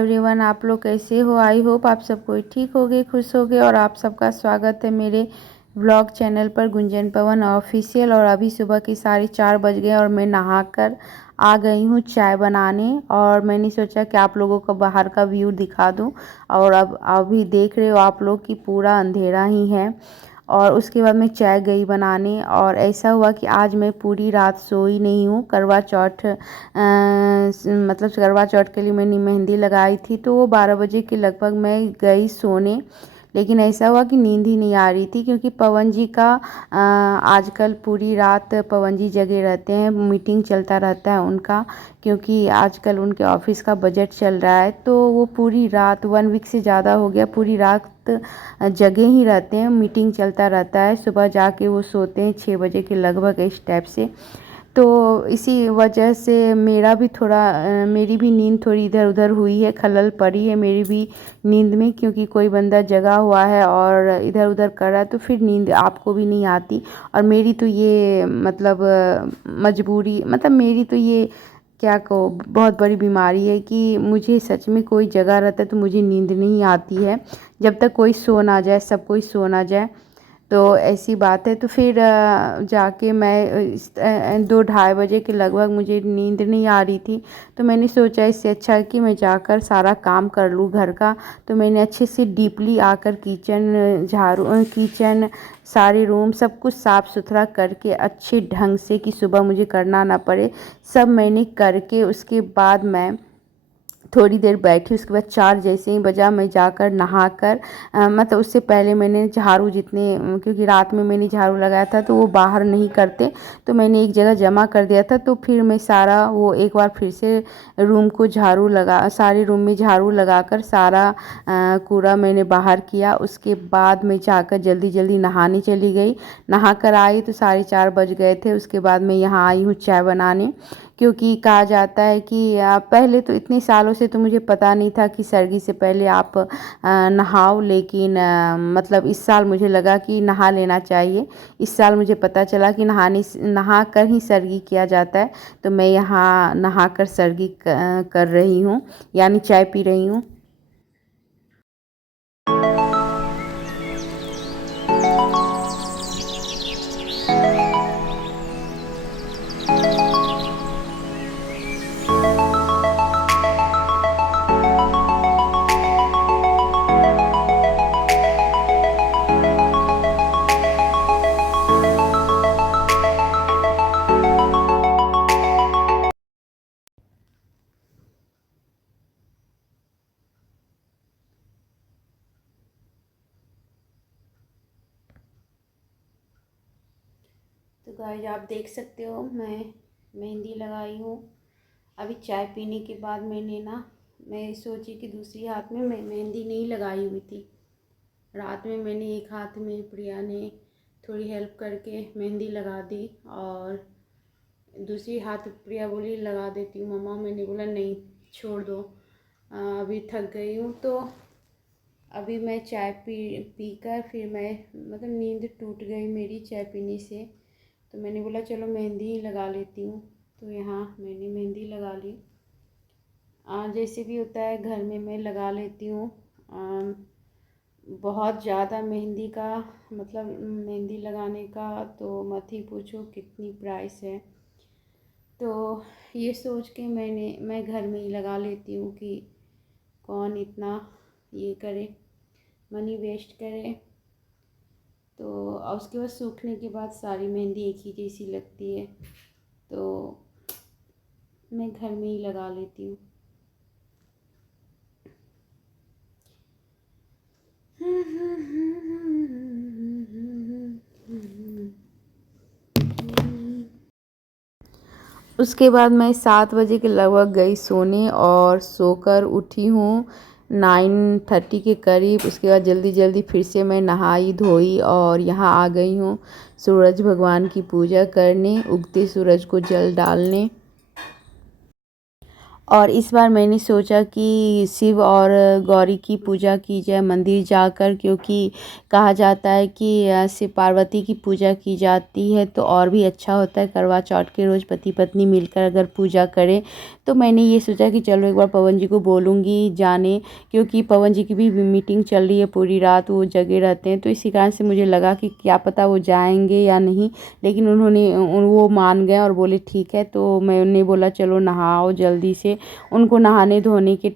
Everyone, आप लोग कैसे हो। आई होप आप सब कोई ठीक होगे, खुश होगे। और आप सबका स्वागत है मेरे व्लॉग चैनल पर गुंजन पवन ऑफिशियल। और अभी सुबह की 4:30 बज गए और मैं नहाकर आ गई हूँ चाय बनाने। और मैंने सोचा कि आप लोगों को बाहर का व्यू दिखा दूँ। और अब अभी देख रहे हो आप लोग कि पूरा अंधेरा ही है। और उसके बाद मैं चाय गई बनाने। और ऐसा हुआ कि आज मैं पूरी रात सोई नहीं हूँ। करवा चौथ मतलब करवा चौथ के लिए मैंने मेहंदी लगाई थी, तो वो 12 बजे के लगभग मैं गई सोने। लेकिन ऐसा हुआ कि नींद ही नहीं आ रही थी, क्योंकि पवन जी का आजकल पूरी रात पवन जी जगे रहते हैं, मीटिंग चलता रहता है उनका। क्योंकि आजकल उनके ऑफिस का बजट चल रहा है, तो वो पूरी रात 1 वीक से ज़्यादा हो गया पूरी रात जगे ही रहते हैं, मीटिंग चलता रहता है। सुबह जाके वो सोते हैं 6 बजे के लगभग, इस टाइप से। तो इसी वजह से मेरी भी नींद थोड़ी इधर उधर हुई है, खलल पड़ी है मेरी भी नींद में। क्योंकि कोई बंदा जगा हुआ है और इधर उधर कर रहा है, तो फिर नींद आपको भी नहीं आती। और मेरी तो ये मतलब मजबूरी, मतलब मेरी तो ये क्या कहो, बहुत बड़ी बीमारी है कि मुझे सच में कोई जगह रहता है तो मुझे नींद नहीं आती है, जब तक कोई सो ना जाए, सब कोई सो ना जाए। तो ऐसी बात है। तो फिर जाके मैं 2-2:30 बजे के लगभग मुझे नींद नहीं आ रही थी। तो मैंने सोचा इससे अच्छा है कि मैं जाकर सारा काम कर लूँ घर का। तो मैंने अच्छे से डीपली आकर किचन सारे रूम सब कुछ साफ़ सुथरा करके अच्छे ढंग से, कि सुबह मुझे करना ना पड़े, सब मैंने करके उसके बाद मैं थोड़ी देर बैठी। उसके बाद 4 जैसे ही बजा, मैं जाकर नहाकर मतलब उससे पहले मैंने झाड़ू क्योंकि रात में मैंने झाड़ू लगाया था तो वो बाहर नहीं करते, तो मैंने एक जगह जमा कर दिया था। तो फिर मैं सारा वो एक बार फिर से सारे रूम में झाड़ू लगाकर सारा कूड़ा मैंने बाहर किया। उसके बाद मैं जाकर जल्दी जल्दी नहाने चली गई। नहा कर आई तो 4:30 बज गए थे। उसके बाद मैं यहाँ आई हूँ चाय बनाने। क्योंकि कहा जाता है कि पहले तो इतने सालों से तो मुझे पता नहीं था कि सर्गी से पहले आप नहाओ, लेकिन मतलब इस साल मुझे लगा कि नहा लेना चाहिए। इस साल मुझे पता चला कि नहा कर ही सर्गी किया जाता है। तो मैं यहाँ नहा कर सर्गी कर रही हूँ, यानी चाय पी रही हूँ। तो गाइस, आप देख सकते हो मैं मेहंदी लगाई हूँ। अभी चाय पीने के बाद मैं सोची कि दूसरी हाथ में मैं मेहंदी नहीं लगाई हुई थी। रात में मैंने एक हाथ में प्रिया ने थोड़ी हेल्प करके मेहंदी लगा दी, और दूसरी हाथ प्रिया बोली लगा देती हूँ मम्मा। मैंने बोला नहीं, छोड़ दो, अभी थक गई हूँ। तो अभी मैं चाय पीकर फिर मैं मतलब नींद टूट गई मेरी चाय पीने से। तो मैंने बोला चलो मेहंदी ही लगा लेती हूँ। तो यहाँ मैंने मेहंदी लगा ली। जैसे भी होता है घर में मैं लगा लेती हूँ। बहुत ज़्यादा मेहंदी का मतलब मेहंदी लगाने का तो मत ही पूछो कितनी प्राइस है। तो ये सोच के मैं घर में ही लगा लेती हूँ कि कौन इतना ये करे, मनी वेस्ट करे। तो और उसके बाद सूखने के बाद सारी मेहंदी एक ही जैसी लगती है, तो मैं घर में ही लगा लेती हूँ। उसके बाद मैं 7 बजे के लगभग गई सोने, और सोकर उठी हूँ 9:30 के करीब। उसके बाद जल्दी जल्दी फिर से मैं नहाई धोई और यहाँ आ गई हूँ सूरज भगवान की पूजा करने, उगते सूरज को जल डालने। और इस बार मैंने सोचा कि शिव और गौरी की पूजा की जाए मंदिर जाकर, क्योंकि कहा जाता है कि शिव पार्वती की पूजा की जाती है तो और भी अच्छा होता है। करवा चौथ के रोज़ पति पत्नी मिलकर अगर पूजा करें, तो मैंने ये सोचा कि चलो एक बार पवन जी को बोलूँगी जाने, क्योंकि पवन जी की भी मीटिंग चल रही है, पूरी रात वो जगे रहते हैं। तो इसी कारण से मुझे लगा कि क्या पता वो जाएंगे या नहीं, लेकिन वो मान गए और बोले ठीक है। तो मैंने बोला चलो नहाओ जल्दी से। उनको नहाने धोने के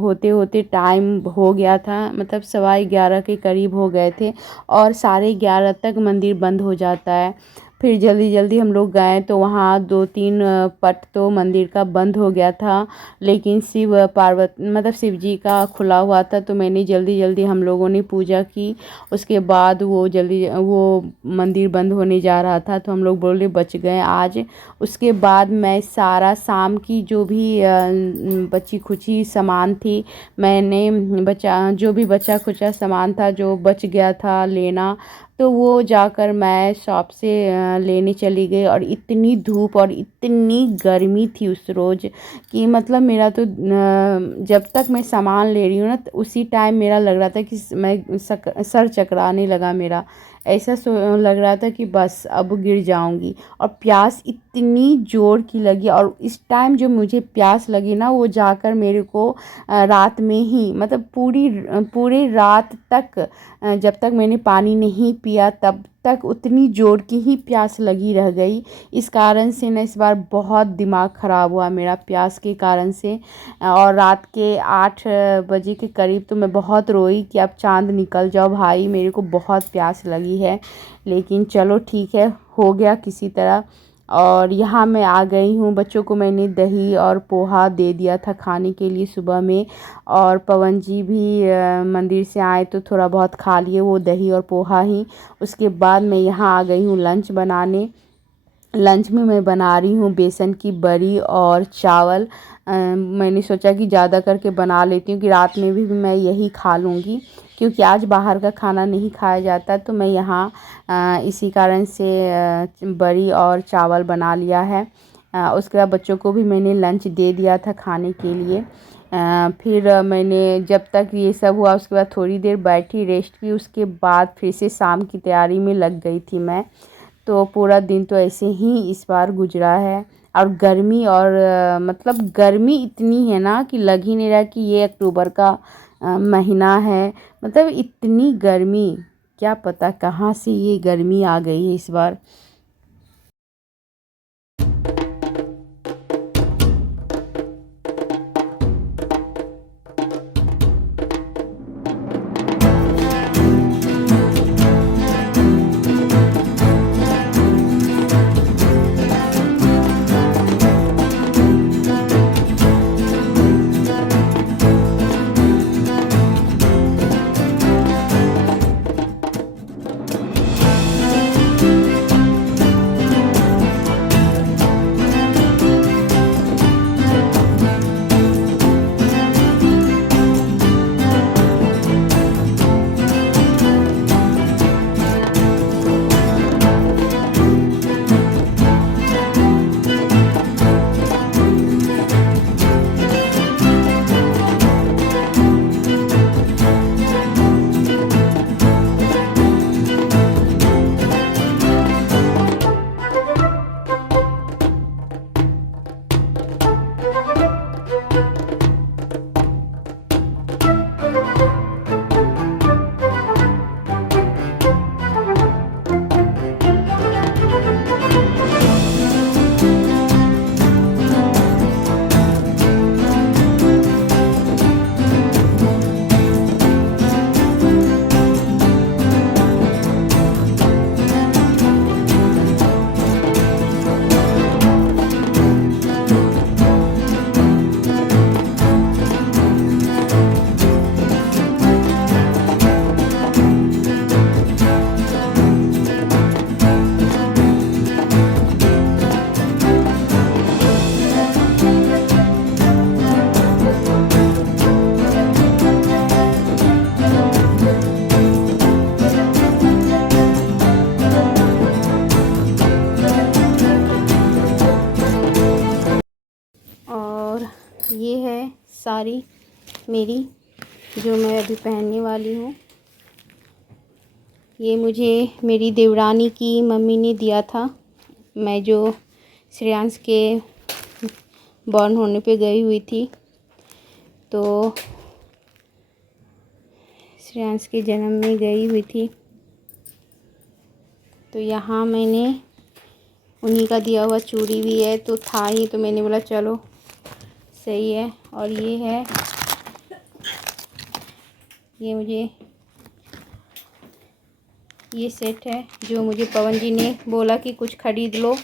होते होते टाइम हो गया था, मतलब 11:15 के करीब हो गए थे और 11:30 तक मंदिर बंद हो जाता है। फिर जल्दी जल्दी हम लोग गए तो वहाँ 2-3 पट तो मंदिर का बंद हो गया था, लेकिन शिव पार्वती मतलब शिव जी का खुला हुआ था। तो मैंने जल्दी जल्दी हम लोगों ने पूजा की। उसके बाद वो मंदिर बंद होने जा रहा था तो हम लोग बोले बच गए आज। उसके बाद मैं सारा शाम की जो भी बची खुची सामान थी, मैंने जो भी बचा खुचा सामान था जो बच गया था लेना, तो वो जाकर मैं शॉप से लेने चली गई। और इतनी धूप और इतनी गर्मी थी उस रोज़ कि मतलब मेरा तो जब तक मैं सामान ले रही हूँ ना, तो उसी टाइम मेरा लग रहा था कि मैं सर चकराने लगा मेरा। ऐसा लग रहा था कि बस अब गिर जाऊंगी। और प्यास इतनी ज़ोर की लगी, और इस टाइम जो मुझे प्यास लगी ना, वो जाकर मेरे को रात में ही मतलब पूरी रात तक जब तक मैंने पानी नहीं पिया तब तक उतनी ज़ोर की ही प्यास लगी रह गई। इस कारण से ना इस बार बहुत दिमाग ख़राब हुआ मेरा प्यास के कारण से। और रात के 8 बजे के करीब तो मैं बहुत रोई कि अब चाँद निकल जाओ भाई, मेरे को बहुत प्यास लगी है। लेकिन चलो ठीक है, हो गया किसी तरह। और यहाँ मैं आ गई हूँ। बच्चों को मैंने दही और पोहा दे दिया था खाने के लिए सुबह में, और पवन जी भी मंदिर से आए तो थोड़ा बहुत खा लिए वो दही और पोहा ही। उसके बाद मैं यहाँ आ गई हूँ लंच बनाने। लंच में मैं बना रही हूँ बेसन की बड़ी और चावल। मैंने सोचा कि ज़्यादा करके बना लेती हूँ कि रात में भी मैं यही खा लूँगी, क्योंकि आज बाहर का खाना नहीं खाया जाता। तो मैं यहाँ इसी कारण से बड़ी और चावल बना लिया है। उसके बाद बच्चों को भी मैंने लंच दे दिया था खाने के लिए। फिर मैंने जब तक ये सब हुआ उसके बाद थोड़ी देर बैठी रेस्ट की। उसके बाद फिर से शाम की तैयारी में लग गई थी मैं। तो पूरा दिन तो ऐसे ही इस बार गुजरा है। और गर्मी और मतलब गर्मी इतनी है ना कि लग ही नहीं रहा कि ये अक्टूबर का महीना है। मतलब इतनी गर्मी, क्या पता कहाँ से ये गर्मी आ गई है इस बार। ये है साड़ी मेरी जो मैं अभी पहनने वाली हूँ। ये मुझे मेरी देवरानी की मम्मी ने दिया था। मैं जो श्रेयांश के बॉर्न होने पे गई हुई थी, तो श्रेयांश के जन्म में गई हुई थी, तो यहाँ मैंने उन्हीं का दिया हुआ चूड़ी भी है, तो था ही, तो मैंने बोला चलो सही है। और ये है, ये मुझे ये सेट है जो मुझे पवन जी ने बोला कि कुछ ख़रीद लो,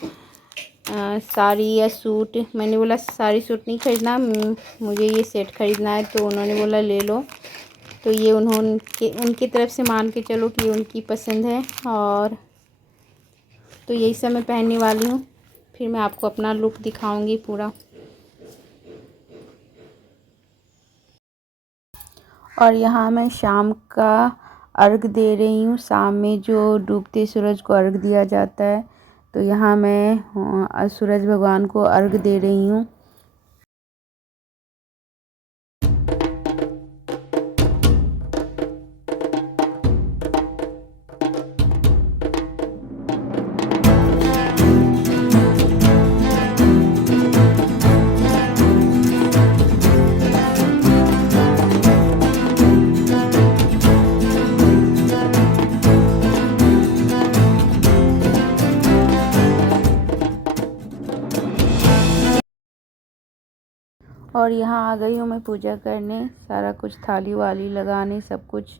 साड़ी या सूट। मैंने बोला साड़ी सूट नहीं ख़रीदना, मुझे ये सेट ख़रीदना है, तो उन्होंने बोला ले लो। तो ये उनकी तरफ से मान के चलो कि उनकी पसंद है। और तो यही सब मैं पहनने वाली हूँ, फिर मैं आपको अपना लुक दिखाऊंगी पूरा। और यहाँ मैं शाम का अर्घ दे रही हूँ। शाम में जो डूबते सूरज को अर्घ दिया जाता है, तो यहाँ मैं सूरज भगवान को अर्घ दे रही हूँ। और यहाँ आ गई हूँ मैं पूजा करने, सारा कुछ थाली वाली लगाने, सब कुछ।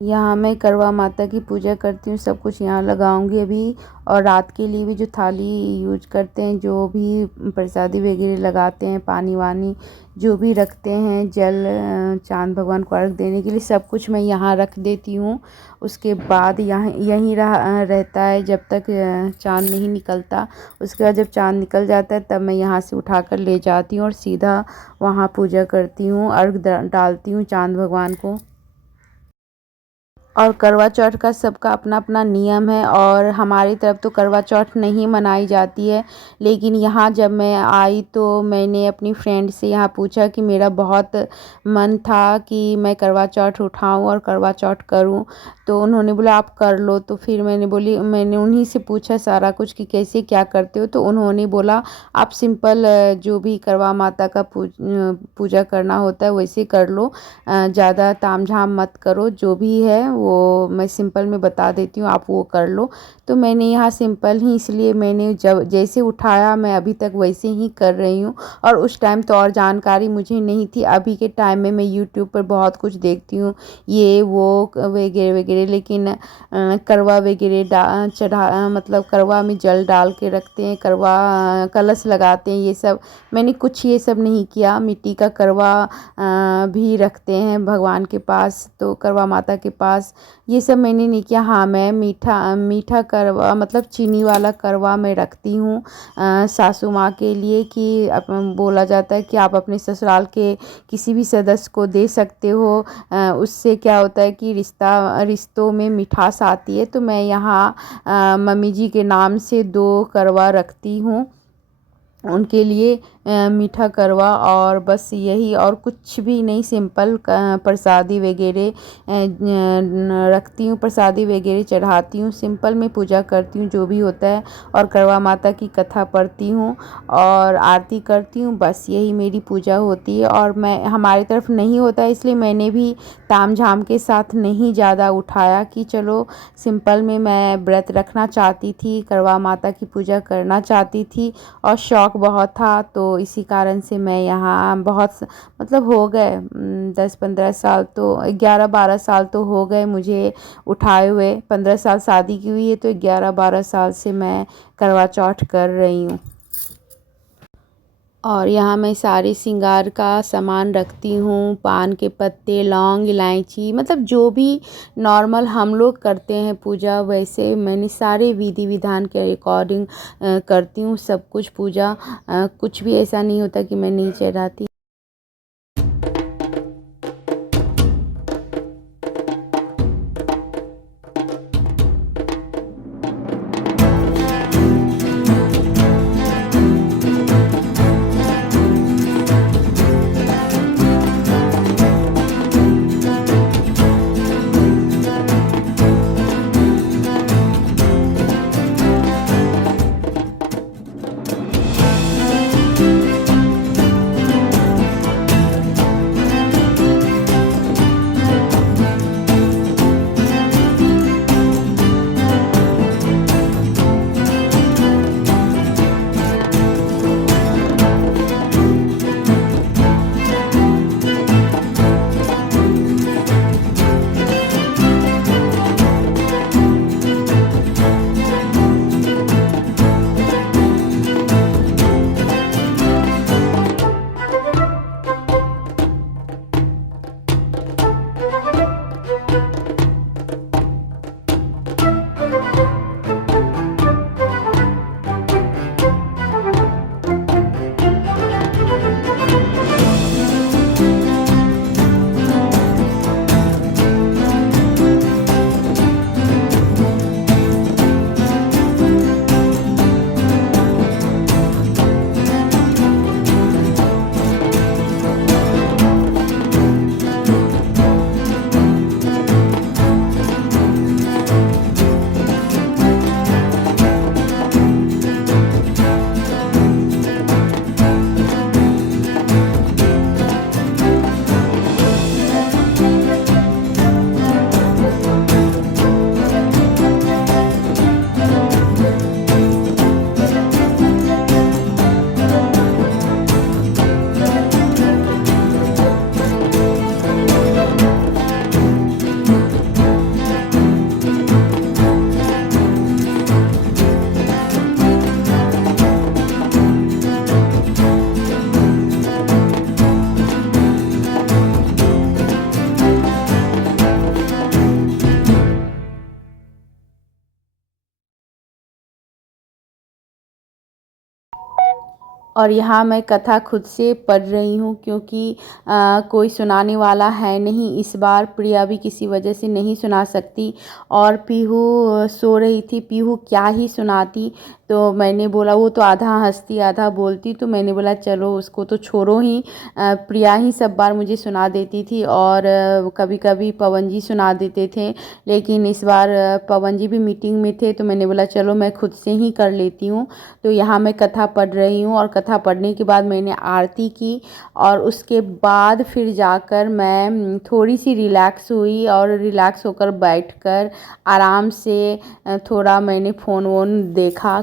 यहाँ मैं करवा माता की पूजा करती हूँ, सब कुछ यहाँ लगाऊंगी अभी। और रात के लिए भी जो थाली यूज करते हैं, जो भी प्रसादी वगैरह लगाते हैं, पानी वानी जो भी रखते हैं, जल चांद भगवान को अर्घ देने के लिए, सब कुछ मैं यहाँ रख देती हूँ। उसके बाद यहाँ यहीं रहता है जब तक चांद नहीं निकलता। उसके बाद जब चांद निकल जाता है, तब मैं यहाँ से उठाकर ले जाती हूँ और सीधा वहाँ पूजा करती हूँ, अर्घ डालती हूँ चांद भगवान को। और करवा चौथ का सबका अपना अपना नियम है, और हमारी तरफ तो करवा चौथ नहीं मनाई जाती है। लेकिन यहाँ जब मैं आई तो मैंने अपनी फ्रेंड से यहाँ पूछा कि मेरा बहुत मन था कि मैं करवा चौथ उठाऊँ और करवा चौथ करूँ, तो उन्होंने बोला आप कर लो। तो फिर मैंने उन्हीं से पूछा सारा कुछ कि कैसे क्या करते हो, तो उन्होंने बोला आप सिंपल जो भी करवा माता का पूजा करना होता है वैसे कर लो, ज़्यादा तामझाम मत करो, जो भी है वो मैं सिंपल में बता देती हूँ, आप वो कर लो। तो मैंने यहाँ सिंपल ही, इसलिए मैंने जब जैसे उठाया मैं अभी तक वैसे ही कर रही हूँ। और उस टाइम तो और जानकारी मुझे नहीं थी, अभी के टाइम में मैं यूट्यूब पर बहुत कुछ देखती हूँ, ये वो वगैरह वगैरह। लेकिन करवा वगैरह चढ़ा, मतलब करवा में जल डाल के रखते हैं, करवा कलश लगाते हैं, ये सब मैंने कुछ ये सब नहीं किया। मिट्टी का करवा भी रखते हैं भगवान के पास, तो करवा माता के पास, ये सब मैंने नहीं किया। हाँ, मैं मीठा करवा, मतलब चीनी वाला करवा मैं रखती हूँ सासू माँ के लिए, कि बोला जाता है कि आप अपने ससुराल के किसी भी सदस्य को दे सकते हो, उससे क्या होता है कि रिश्तों में मिठास आती है। तो मैं यहाँ मम्मी जी के नाम से 2 करवा रखती हूँ उनके लिए, मीठा करवा, और बस यही, और कुछ भी नहीं, सिंपल प्रसादी वगैरह रखती हूँ, प्रसादी वगैरह चढ़ाती हूँ, सिंपल में पूजा करती हूँ जो भी होता है। और करवा माता की कथा पढ़ती हूँ और आरती करती हूँ, बस यही मेरी पूजा होती है। और मैं, हमारी तरफ नहीं होता है, इसलिए मैंने भी तामझाम के साथ नहीं ज़्यादा उठाया, कि चलो सिंपल में मैं व्रत रखना चाहती थी, करवा माता की पूजा करना चाहती थी, और शौक़ बहुत था। तो इसी कारण से मैं यहाँ बहुत, मतलब हो गए 10-15 साल, तो 11-12 साल तो हो गए मुझे उठाए हुए। 15 साल शादी की हुई है, तो 11-12 साल से मैं करवा चौथ कर रही हूँ। और यहाँ मैं सारे श्रृंगार का सामान रखती हूँ, पान के पत्ते, लौंग, इलायची, मतलब जो भी नॉर्मल हम लोग करते हैं पूजा, वैसे मैंने सारे विधि विधान के अकॉर्डिंग करती हूँ सब कुछ पूजा। कुछ भी ऐसा नहीं होता कि मैं नहीं चढ़ाती। और यहाँ मैं कथा खुद से पढ़ रही हूँ क्योंकि कोई सुनाने वाला है नहीं इस बार। प्रिया भी किसी वजह से नहीं सुना सकती और पीहू सो रही थी। पीहू क्या ही सुनाती, तो मैंने बोला, वो तो आधा हंसती आधा बोलती, तो मैंने बोला चलो उसको तो छोड़ो ही। प्रिया ही सब बार मुझे सुना देती थी और कभी कभी पवन जी सुना देते थे, लेकिन इस बार पवन जी भी मीटिंग में थे तो मैंने बोला चलो मैं खुद से ही कर लेती हूँ। तो यहाँ मैं कथा पढ़ रही हूँ और कथा पढ़ने के बाद मैंने आरती की और उसके बाद फिर जाकर मैं थोड़ी सी रिलैक्स हुई और रिलैक्स होकर बैठकर आराम से थोड़ा मैंने फ़ोन वोन देखा।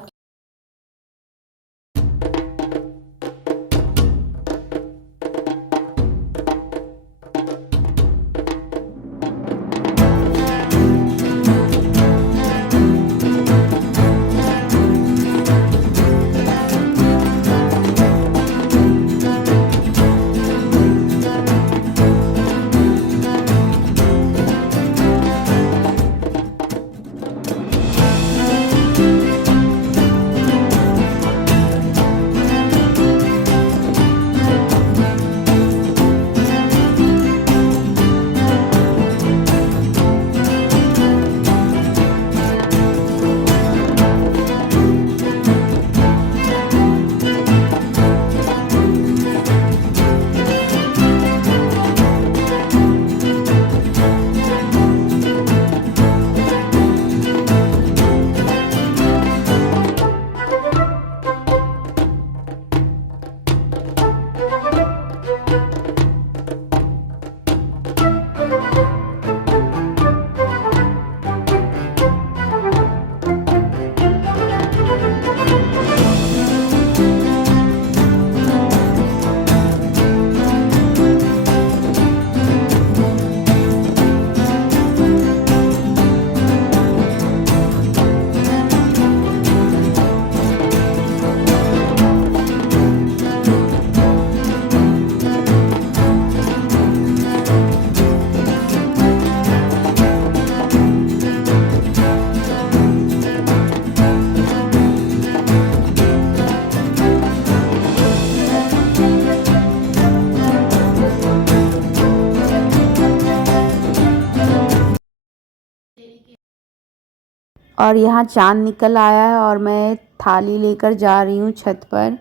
और यहाँ चाँद निकल आया है और मैं थाली लेकर जा रही हूँ छत पर।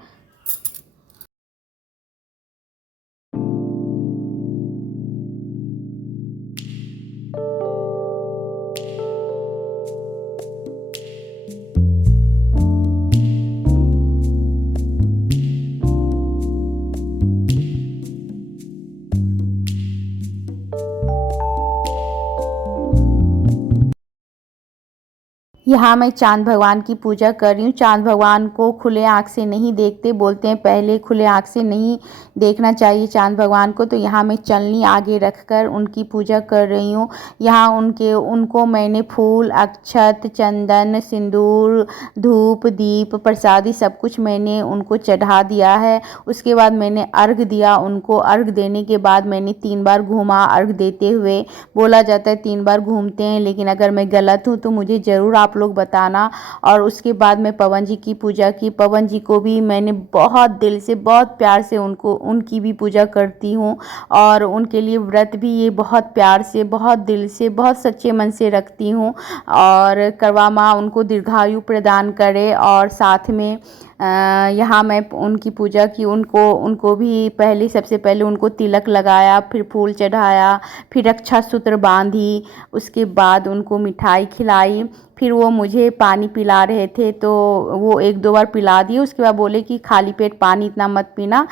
यहाँ मैं चाँद भगवान की पूजा कर रही हूँ। चाँद भगवान को खुले आँख से नहीं देखते, बोलते हैं पहले खुले आँख से नहीं देखना चाहिए चाँद भगवान को। तो यहाँ मैं चलनी आगे रखकर उनकी पूजा कर रही हूँ। यहाँ उनको मैंने फूल, अक्षत, चंदन, सिंदूर, धूप, दीप, प्रसादी सब कुछ मैंने उनको चढ़ा दिया है। उसके बाद मैंने अर्घ दिया उनको। अर्घ देने के बाद मैंने 3 बार घूमा अर्घ देते हुए। बोला जाता है 3 बार घूमते हैं, लेकिन अगर मैं गलत हूँ तो मुझे ज़रूर आप लोग बताना। और उसके बाद मैं पवन जी की पूजा की। पवन जी को भी मैंने बहुत दिल से, बहुत प्यार से उनकी भी पूजा करती हूँ और उनके लिए व्रत भी ये बहुत प्यार से, बहुत दिल से, बहुत सच्चे मन से रखती हूँ। और करवा माँ उनको दीर्घायु प्रदान करे। और साथ में यहाँ मैं उनकी पूजा की। उनको भी सबसे पहले उनको तिलक लगाया, फिर फूल चढ़ाया, फिर रक्षा सूत्र बांधी, उसके बाद उनको मिठाई खिलाई। फिर वो मुझे पानी पिला रहे थे तो वो 1-2 बार पिला दिए। उसके बाद बोले कि खाली पेट पानी इतना मत पीना,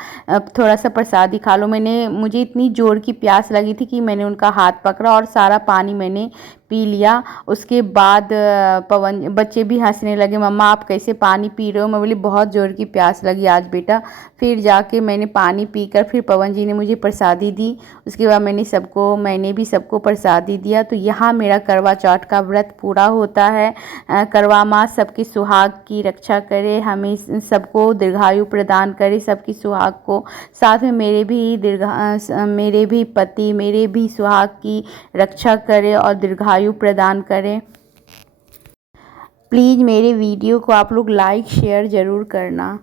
थोड़ा सा प्रसादी खा लो। मुझे इतनी ज़ोर की प्यास लगी थी कि मैंने उनका हाथ पकड़ा और सारा पानी मैंने पी लिया। उसके बाद बच्चे भी हंसने लगे, मम्मा आप कैसे पानी पी रहे हो? मैं बोली बहुत ज़ोर की प्यास लगी आज बेटा। फिर जाके मैंने पानी पीकर फिर पवन जी ने मुझे प्रसादी दी। उसके बाद मैंने भी सबको प्रसादी दिया। तो यहाँ मेरा करवा चौथ का व्रत पूरा होता है। करवा माँ सबकी सुहाग की रक्षा करे, हमें सबको दीर्घायु प्रदान करे, सबकी सुहाग को। साथ में मेरे भी पति, मेरे भी सुहाग की रक्षा करे और दीर्घायु प्रदान करे। प्लीज़ मेरे वीडियो को आप लोग लाइक शेयर ज़रूर करना।